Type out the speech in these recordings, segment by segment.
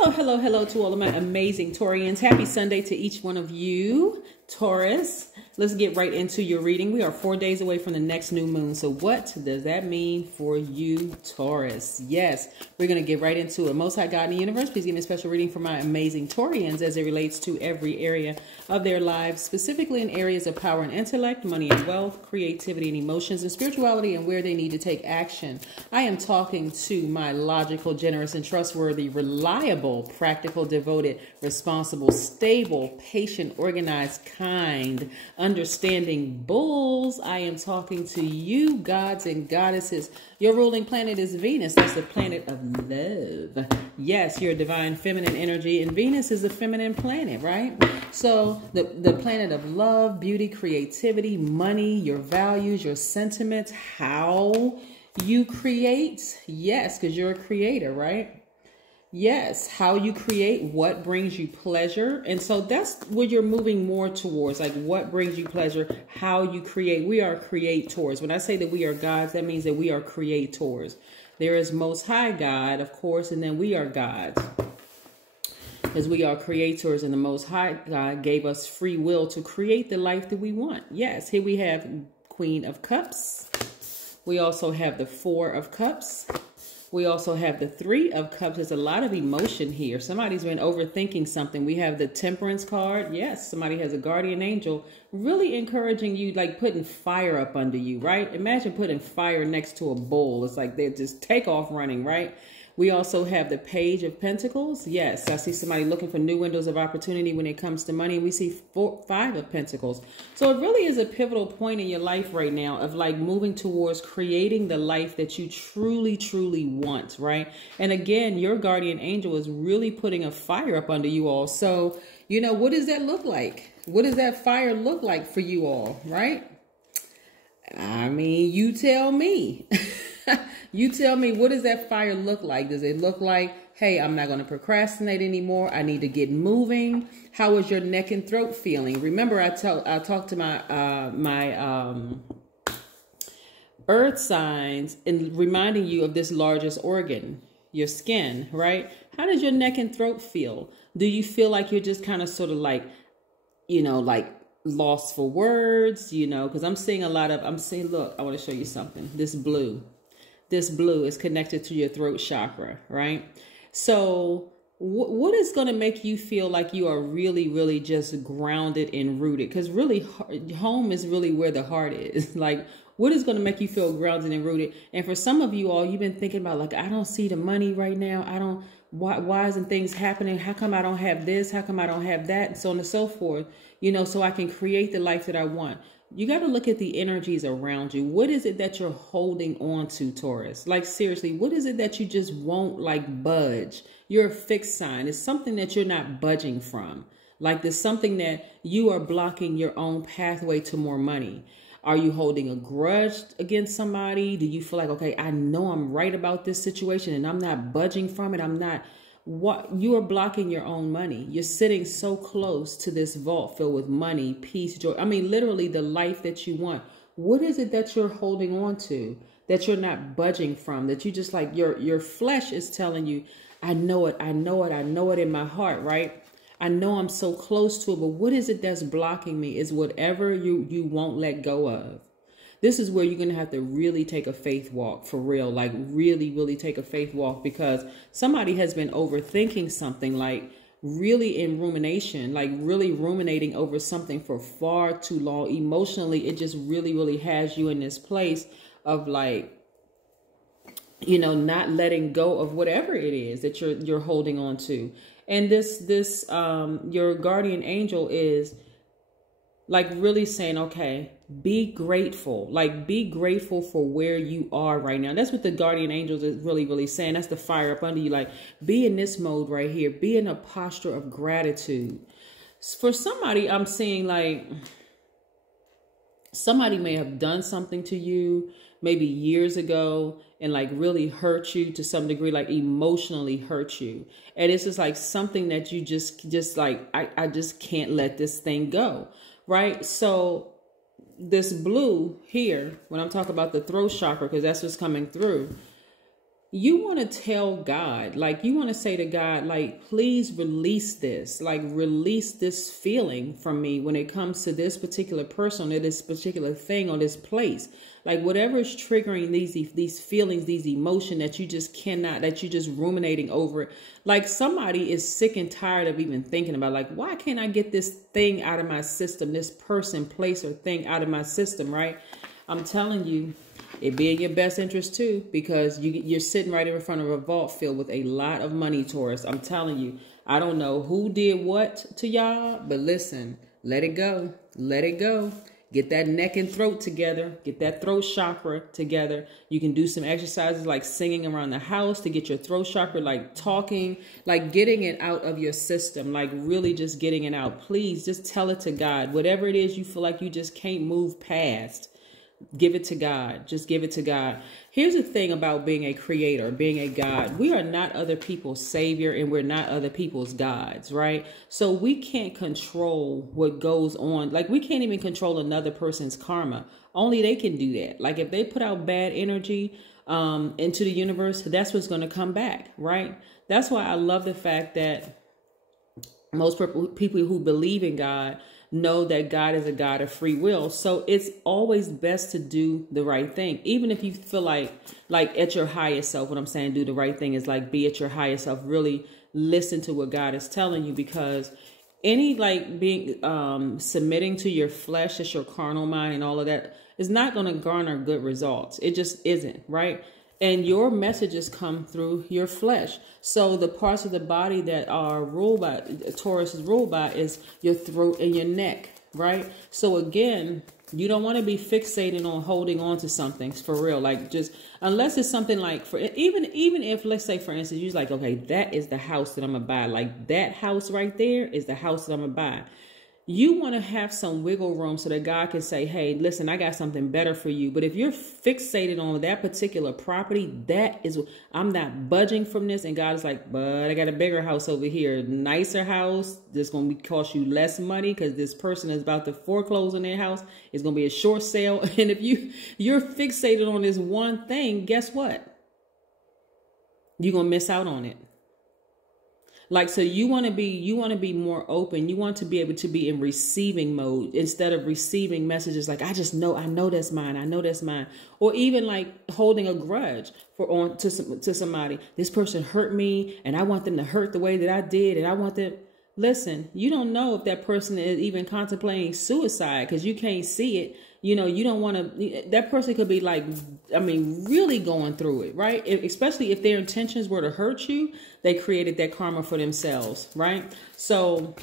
Oh, hello to all of my amazing Taurians. Happy Sunday to each one of you, Taurus. Let's get right into your reading. We are 4 days away from the next new moon. So what does that mean for you, Taurus? Yes, we're going to get right into it. Most High God in the universe, please give me a special reading for my amazing Taurians as it relates to every area of their lives, specifically in areas of power and intellect, money and wealth, creativity and emotions, and spirituality, and where they need to take action. I am talking to my logical, generous, and trustworthy, reliable, practical, devoted, responsible, stable, patient, organized, kind, understanding bulls. I am talking to you, gods and goddesses. Your ruling planet is Venus. That's the planet of love. Yes, your divine feminine energy, and Venus is a feminine planet, right? So the planet of love, beauty, creativity, money, your values, your sentiments, how you create. Yes, because you're a creator, right? Yes, how you create, what brings you pleasure. And so that's what you're moving more towards, like what brings you pleasure, how you create. We are creators. When I say that we are gods, that means that we are creators. There is Most High God, of course, and then we are gods. As we are creators, and the Most High God gave us free will to create the life that we want. Yes, here we have Queen of Cups. We also have the Four of Cups. We also have the Three of Cups. There's a lot of emotion here. Somebody's been overthinking something. We have the Temperance card. Yes, somebody has a guardian angel really encouraging you, like putting fire up under you, right? Imagine putting fire next to a bull. It's like they just take off running, right? We also have the Page of Pentacles. Yes, I see somebody looking for new windows of opportunity when it comes to money. We see Five of Pentacles. So it really is a pivotal point in your life right now of like moving towards creating the life that you truly, truly want, right? And again, your guardian angel is really putting a fire up under you all. So, you know, what does that look like? What does that fire look like for you all, right? I mean, you tell me. You tell me, what does that fire look like? Does it look like, hey, I'm not going to procrastinate anymore. I need to get moving. How is your neck and throat feeling? Remember, I talked to my earth signs and reminding you of this largest organ, your skin, right? How does your neck and throat feel? Do you feel like you're just kind of sort of like, you know, like lost for words, you know, because I'm seeing, look, I want to show you something. This blue is connected to your throat chakra, right? So what is going to make you feel like you are really, really just grounded and rooted? Because really, home is really where the heart is. Like, what is going to make you feel grounded and rooted? And for some of you all, you've been thinking about, like, I don't see the money right now. Why isn't things happening? How come I don't have this? How come I don't have that? And so on and so forth, you know, so I can create the life that I want. You got to look at the energies around you. What is it that you're holding on to, Taurus? Like, seriously, what is it that you just won't, like, budge? You're a fixed sign. It's something that you're not budging from. Like, there's something that you are blocking your own pathway to more money. Are you holding a grudge against somebody? Do you feel like, okay, I know I'm right about this situation and I'm not budging from it? You are blocking your own money. You're sitting so close to this vault filled with money, peace, joy. I mean, literally the life that you want. What is it that you're holding on to that you're not budging from, that you just like your flesh is telling you, I know it in my heart, right? I know I'm so close to it, but what is it that's blocking me is whatever you won't let go of. This is where you're going to have to really take a faith walk for real, like really, really take a faith walk, because somebody has been overthinking something, like really in rumination, like really ruminating over something for far too long. Emotionally, it just really, really has you in this place of like, you know, not letting go of whatever it is that you're holding on to. And your guardian angel is like really saying, okay, be grateful. Like, be grateful for where you are right now. That's what the guardian angels is really, really saying. That's the fire up under you. Like, be in this mode right here. Be in a posture of gratitude. For somebody, I'm seeing like somebody may have done something to you maybe years ago and like really hurt you to some degree, like emotionally hurt you. And it's just like something that you just like, I just can't let this thing go. Right? So this blue here, when I'm talking about the throat chakra, because that's what's coming through, you want to tell God, like you want to say to God, like, please release this, like release this feeling from me when it comes to this particular person or this particular thing or this place. Like whatever is triggering these feelings, these emotions that you just cannot, that you just ruminating over it. Like somebody is sick and tired of even thinking about, like, why can't I get this thing out of my system, this person, place, or thing out of my system, right? I'm telling you, it be in your best interest too, because you're sitting right in front of a vault filled with a lot of money, Taurus. I'm telling you, I don't know who did what to y'all, but listen, let it go. Let it go. Get that neck and throat together. Get that throat chakra together. You can do some exercises like singing around the house to get your throat chakra, like talking, like getting it out of your system, like really just getting it out. Please just tell it to God. Whatever it is you feel like you just can't move past, give it to God. Just give it to God. Here's the thing about being a creator, being a God. We are not other people's savior and we're not other people's gods, right? So we can't control what goes on. Like we can't even control another person's karma. Only they can do that. Like if they put out bad energy into the universe, that's what's going to come back, right? That's why I love the fact that most people who believe in God know that God is a God of free will. So it's always best to do the right thing. Even if you feel like at your highest self, what I'm saying, do the right thing is like be at your highest self, really listen to what God is telling you, because any like being submitting to your flesh, that's your carnal mind and all of that, is not going to garner good results. It just isn't, right? And your messages come through your flesh. So the parts of the body that are ruled by, Taurus is ruled by, is your throat and your neck, right? So again, you don't want to be fixated on holding on to something for real. Like just, unless it's something like, for even if, let's say for instance, you're like, okay, that is the house that I'm gonna buy. Like that house right there is the house that I'm gonna buy. You want to have some wiggle room so that God can say, hey, listen, I got something better for you. But if you're fixated on that particular property, that is, I'm not budging from this. And God is like, but I got a bigger house over here, nicer house. That's going to cost you less money because this person is about to foreclose on their house. It's going to be a short sale. And if you're fixated on this one thing, guess what? You're going to miss out on it. Like, so you want to be more open. You want to be able to be in receiving mode instead of receiving messages like, I know that's mine. I know that's mine. Or even like holding a grudge to somebody. This person hurt me and I want them to hurt the way that I did. And I want them. Listen, you don't know if that person is even contemplating suicide because you can't see it. You know, you don't want to, that person could be like, I mean, really going through it, right? Especially if their intentions were to hurt you, they created that karma for themselves, right? So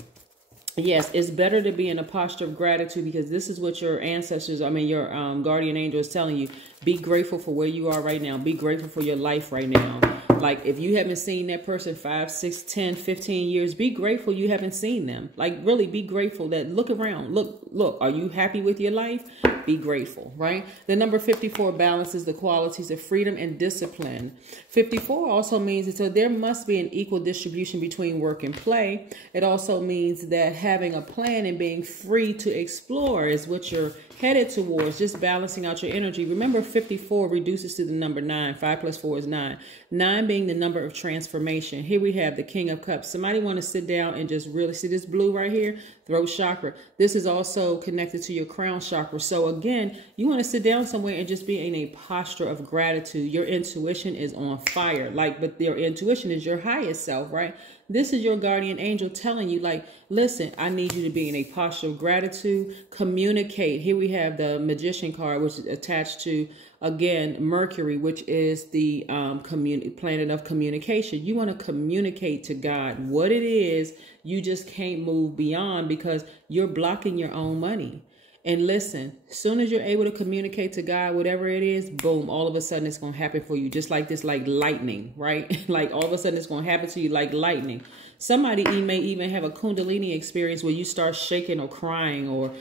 yes, it's better to be in a posture of gratitude because this is what your ancestors, your guardian angel is telling you. Be grateful for where you are right now. Be grateful for your life right now. Like if you haven't seen that person 5, 6, 10, 15 years, be grateful you haven't seen them. Like really be grateful that look around. Look, are you happy with your life? Be grateful, right? The number 54 balances the qualities of freedom and discipline. 54 also means that so there must be an equal distribution between work and play. It also means that having a plan and being free to explore is what you're headed towards, just balancing out your energy. Remember, 54 reduces to the number 9. 5 plus 4 is 9. 9 being the number of transformation. Here we have the King of Cups. Somebody want to sit down and just really see this blue right here? Throat chakra. This is also connected to your crown chakra. So again, you want to sit down somewhere and just be in a posture of gratitude. Your intuition is on fire. But your intuition is your highest self, right? This is your guardian angel telling you, like, listen, I need you to be in a posture of gratitude. Communicate. Here we have the Magician card, which is attached to, again, Mercury, which is the planet of communication. You want to communicate to God what it is you just can't move beyond because you're blocking your own money. And listen, as soon as you're able to communicate to God, whatever it is, boom, all of a sudden it's going to happen for you. Just like this, like lightning, right? Like all of a sudden it's going to happen to you like lightning. Somebody may even have a Kundalini experience where you start shaking or crying or,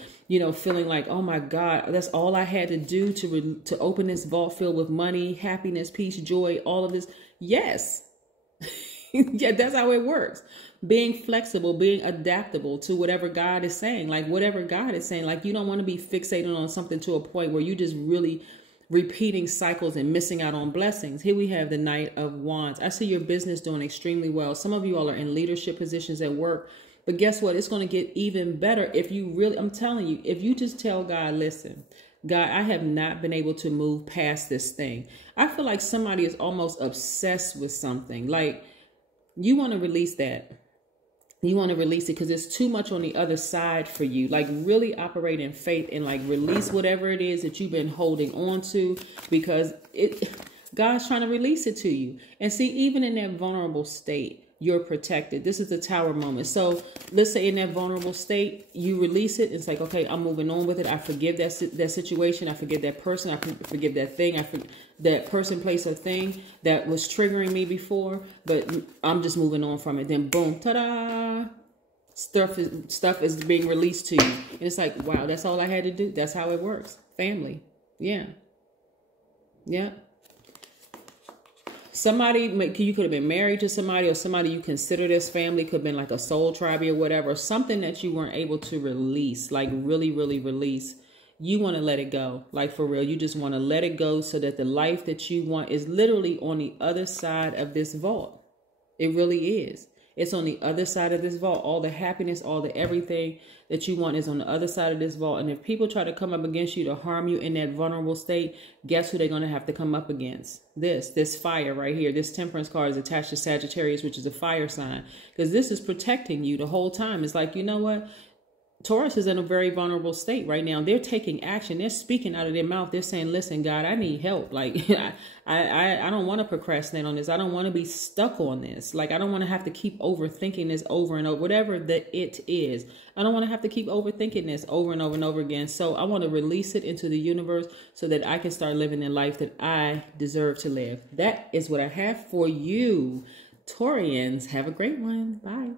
feeling like, oh my God, that's all I had to do to open this vault filled with money, happiness, peace, joy, all of this. Yes. Yeah, that's how it works. Being flexible, being adaptable to whatever God is saying, like whatever God is saying, like you don't want to be fixated on something to a point where you just really repeating cycles and missing out on blessings. Here we have the Knight of Wands. I see your business doing extremely well. Some of you all are in leadership positions at work, but guess what? It's going to get even better if you really, I'm telling you, if you just tell God, listen, God, I have not been able to move past this thing. I feel like somebody is almost obsessed with something. Like, you want to release that. You want to release it because there's too much on the other side for you. Like, really operate in faith and like release whatever it is that you've been holding on to, because God's trying to release it to you. And see, even in that vulnerable state, you're protected. This is the Tower moment. So let's say in that vulnerable state, you release it. It's like, okay, I'm moving on with it. I forgive that situation. I forgive that person. I forgive that thing. That person, place, or thing that was triggering me before, but I'm just moving on from it. Then boom, ta-da! Stuff is being released to you. And it's like, wow, that's all I had to do. That's how it works. Family. Yeah. Yeah. Somebody, you could have been married to somebody, or somebody you considered as family, could have been like a soul tribe or whatever, something that you weren't able to release, like really, really release. You want to let it go, like for real. You just want to let it go so that the life that you want is literally on the other side of this vault. It really is. It's on the other side of this vault. All the happiness, all the everything that you want is on the other side of this vault. And if people try to come up against you to harm you in that vulnerable state, guess who they're going to have to come up against? This fire right here. This Temperance card is attached to Sagittarius, which is a fire sign, because this is protecting you the whole time. It's like, you know what? Taurus is in a very vulnerable state right now. They're taking action. They're speaking out of their mouth. They're saying, listen, God, I need help. Like, I don't want to procrastinate on this. I don't want to be stuck on this. Like, I don't want to have to keep overthinking this over and over, whatever it is. I don't want to have to keep overthinking this over and over and over again. So I want to release it into the universe so that I can start living the life that I deserve to live. That is what I have for you. Taurians, have a great one. Bye.